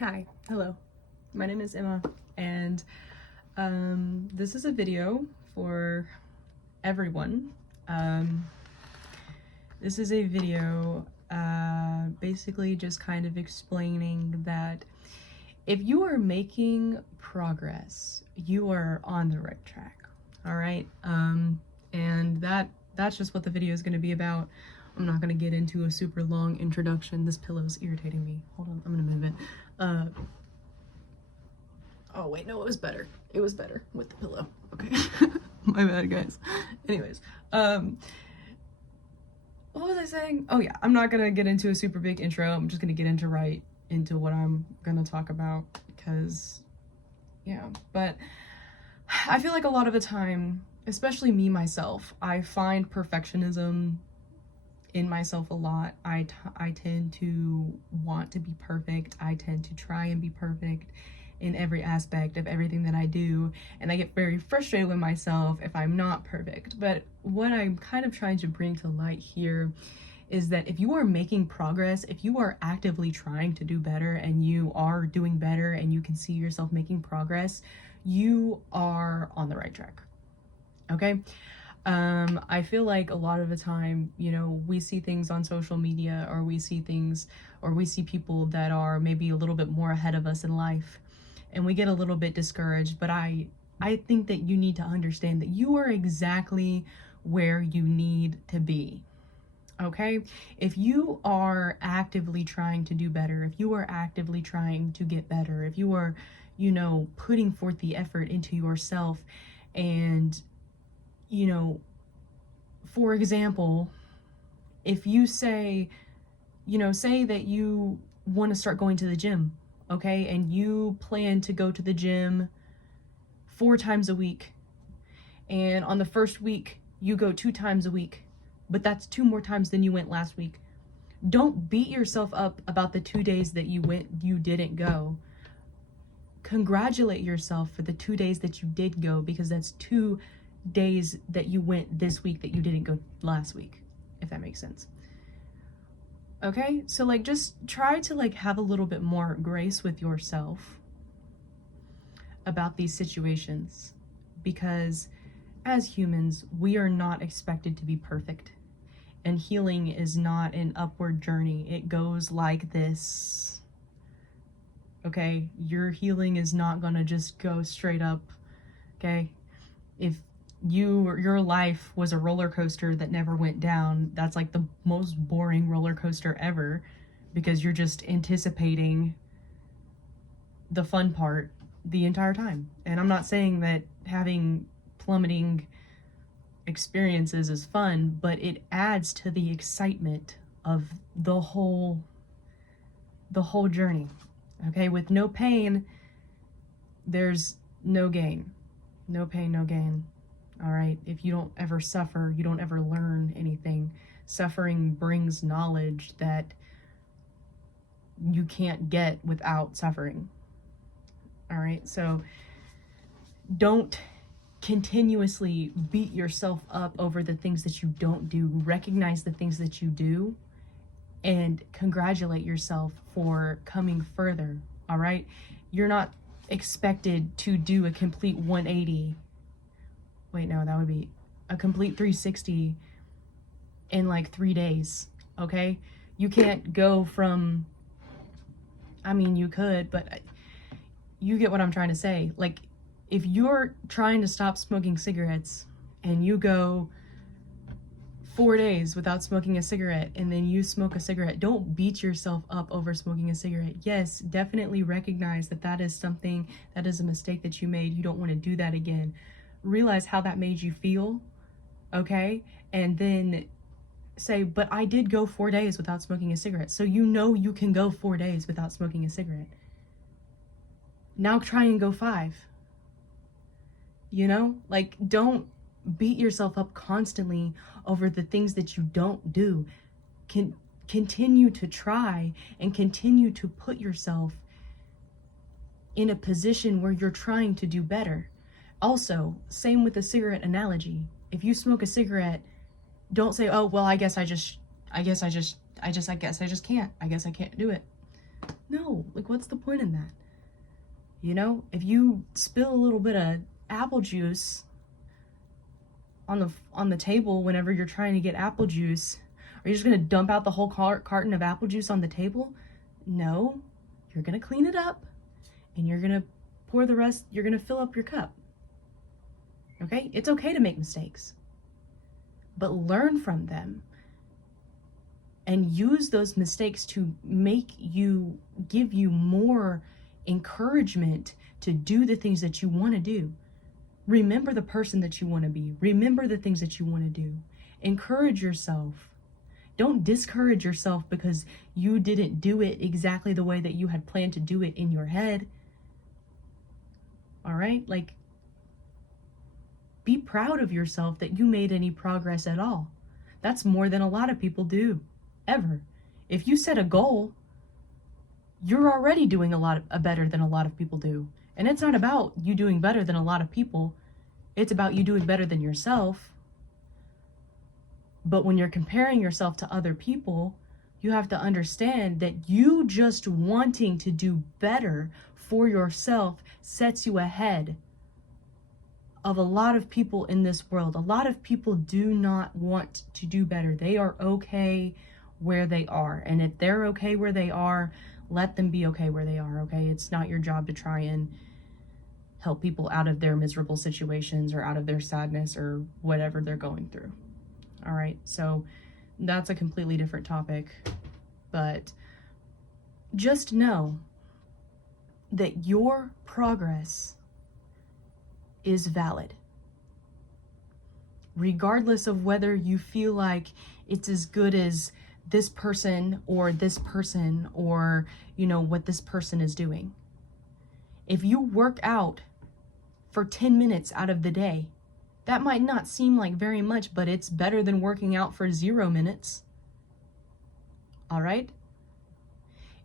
Hi, hello. My name is Emma, and this is a video for everyone. This is a video basically just kind of explaining that if you are making progress, you are on the right track. All right, and that's just what the video is going to be about. I'm not going to get into a super long introduction. This pillow is irritating me. Hold on, I'm going to move it. Oh wait, no, it was better. It was better with the pillow. Okay. My bad, guys. Anyways, what was I saying? Oh yeah, I'm not gonna get into a super big intro. I'm just gonna get into what I'm gonna talk about because, yeah. But I feel like a lot of the time, especially me myself, I find perfectionism in myself a lot. I tend to want to be perfect. I tend to try and be perfect in every aspect of everything that I do, and I get very frustrated with myself if I'm not perfect. But what I'm kind of trying to bring to light here is that if you are making progress, if you are actively trying to do better and you are doing better and you can see yourself making progress, you are on the right track. Okay? I feel like a lot of the time, you know, we see things on social media, or we see people that are maybe a little bit more ahead of us in life, and we get a little bit discouraged. But I think that you need to understand that you are exactly where you need to be. Okay? If you are actively trying to do better, if you are actively trying to get better, if you are, you know, putting forth the effort into yourself, and, you know, for example, if you say that you want to start going to the gym, okay, and you plan to go to the gym 4 times a week, and on the first week you go 2 times a week, but that's 2 more times than you went last week. Don't beat yourself up about the 2 days that you didn't go. Congratulate yourself for the 2 days that you did go, because that's 2 days that you went this week that you didn't go last week, if that makes sense. Okay, so like just try to like have a little bit more grace with yourself about these situations, because as humans, we are not expected to be perfect, and healing is not an upward journey. It goes like this. Okay, your healing is not gonna just go straight up. Okay, if your life was a roller coaster that never went down, that's like the most boring roller coaster ever, because you're just anticipating the fun part the entire time. And I'm not saying that having plummeting experiences is fun, but it adds to the excitement of the whole journey. Okay, with no pain, there's no gain. No pain, no gain. All right, if you don't ever suffer, you don't ever learn anything. Suffering brings knowledge that you can't get without suffering. All right, so don't continuously beat yourself up over the things that you don't do. Recognize the things that you do and congratulate yourself for coming further. All right, you're not expected to do a complete 180. Wait, no, that would be a complete 360 in like 3 days, okay? You can't go from, I mean, you could, but you get what I'm trying to say. Like, if you're trying to stop smoking cigarettes and you go 4 days without smoking a cigarette, and then you smoke a cigarette, don't beat yourself up over smoking a cigarette. Yes, definitely recognize that that is something, that is a mistake that you made. You don't want to do that again. Realize how that made you feel, okay? And then say, but I did go 4 days without smoking a cigarette. So you know you can go 4 days without smoking a cigarette. Now try and go 5. You know? Like, don't beat yourself up constantly over the things that you don't do. Continue to try and continue to put yourself in a position where you're trying to do better. Also, same with the cigarette analogy. If you smoke a cigarette, don't say, oh, well, I guess I just can't do it. No, like, what's the point in that? You know, if you spill a little bit of apple juice on the table whenever you're trying to get apple juice, are you just gonna dump out the whole carton of apple juice on the table? No, you're gonna clean it up and you're gonna pour the rest, you're gonna fill up your cup. Okay? It's okay to make mistakes, but learn from them and use those mistakes to give you more encouragement to do the things that you want to do. Remember the person that you want to be. Remember the things that you want to do. Encourage yourself. Don't discourage yourself because you didn't do it exactly the way that you had planned to do it in your head. All right? Like, be proud of yourself that you made any progress at all. That's more than a lot of people do, ever. If you set a goal, you're already doing better than a lot of people do. And it's not about you doing better than a lot of people. It's about you doing better than yourself. But when you're comparing yourself to other people, you have to understand that you just wanting to do better for yourself sets you ahead of a lot of people in this world. A lot of people do not want to do better. They are okay where they are. And if they're okay where they are, let them be okay where they are, okay? It's not your job to try and help people out of their miserable situations or out of their sadness or whatever they're going through. All right, so that's a completely different topic, but just know that your progress is valid, regardless of whether you feel like it's as good as this person or you know what this person is doing. If you work out for 10 minutes out of the day, that might not seem like very much, but it's better than working out for 0 minutes. All right?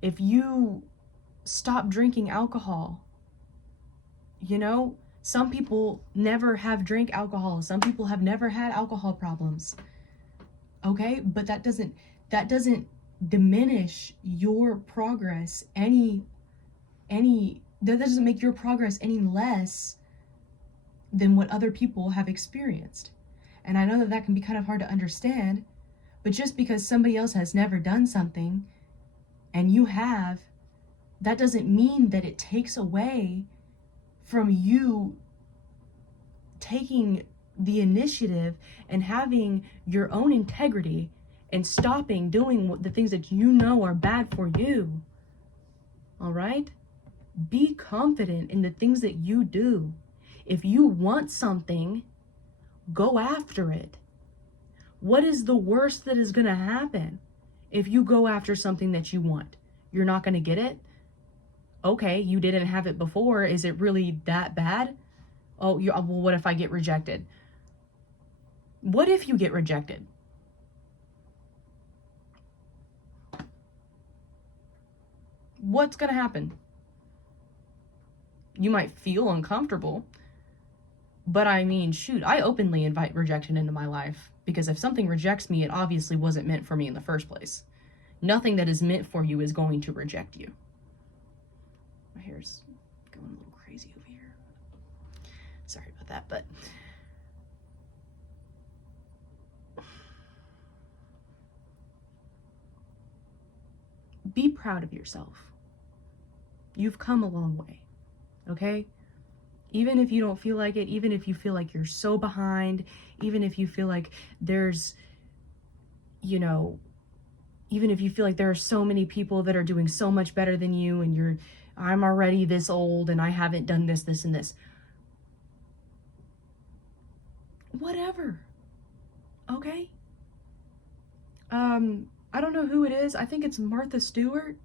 If you stop drinking alcohol, you know, some people never have drank alcohol. Some people have never had alcohol problems. Okay? But that doesn't diminish your progress that doesn't make your progress any less than what other people have experienced. And I know that that can be kind of hard to understand, but just because somebody else has never done something and you have, that doesn't mean that it takes away from you taking the initiative and having your own integrity and stopping doing the things that you know are bad for you. All right? Be confident in the things that you do. If you want something, go after it. What is the worst that is going to happen if you go after something that you want? You're not going to get it? Okay, you didn't have it before. Is it really that bad? Oh, well, what if I get rejected? What if you get rejected? What's going to happen? You might feel uncomfortable, but I mean, shoot, I openly invite rejection into my life because if something rejects me, it obviously wasn't meant for me in the first place. Nothing that is meant for you is going to reject you. My hair's going a little crazy over here. Sorry about that, but be proud of yourself. You've come a long way, okay? Even if you don't feel like it, even if you feel like you're so behind, even if you feel like there's, you know, even if you feel like there are so many people that are doing so much better than you and I'm already this old and I haven't done this, this, and this. Whatever. Okay? I don't know who it is. I think it's Martha Stewart.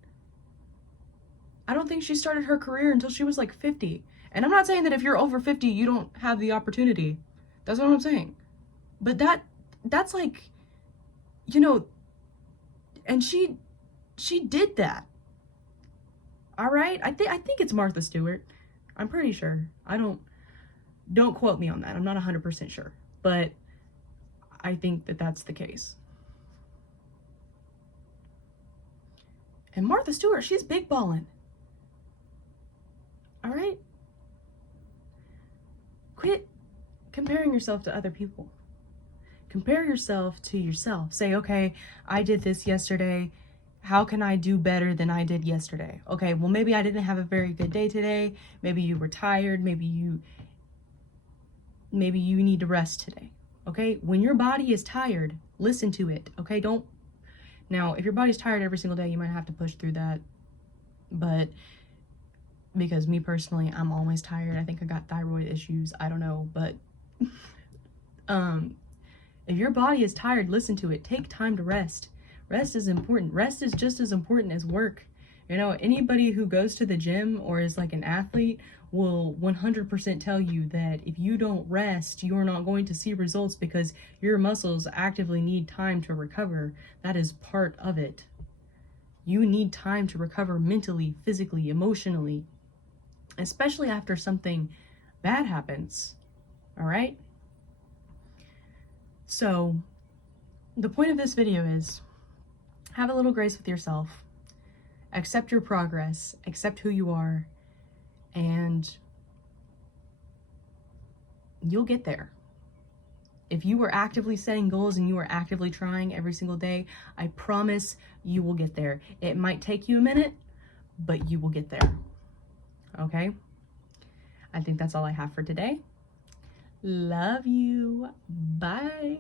I don't think she started her career until she was like 50. And I'm not saying that if you're over 50, you don't have the opportunity. That's what I'm saying. But that's like, you know, and she did that. All right? I think it's Martha Stewart. I'm pretty sure. Don't quote me on that. I'm not 100% sure. But I think that that's the case. And Martha Stewart, she's big ballin'. All right? Quit comparing yourself to other people. Compare yourself to yourself. Say, okay, I did this yesterday. How can I do better than I did yesterday? Okay, well, maybe I didn't have a very good day today. Maybe you were tired. Maybe you need to rest today. Okay, when your body is tired, listen to it. Okay, don't. Now, if your body's tired every single day, you might have to push through that. But because me personally, I'm always tired. I think I got thyroid issues. I don't know, but if your body is tired, listen to it. Take time to rest. Rest is important. Rest is just as important as work. You know, anybody who goes to the gym or is like an athlete will 100% tell you that if you don't rest, you're not going to see results because your muscles actively need time to recover. That is part of it. You need time to recover mentally, physically, emotionally, especially after something bad happens. All right? So, the point of this video is have a little grace with yourself. Accept your progress, accept who you are, and you'll get there. If you are actively setting goals and you are actively trying every single day, I promise you will get there. It might take you a minute, but you will get there. Okay? I think that's all I have for today. Love you. Bye.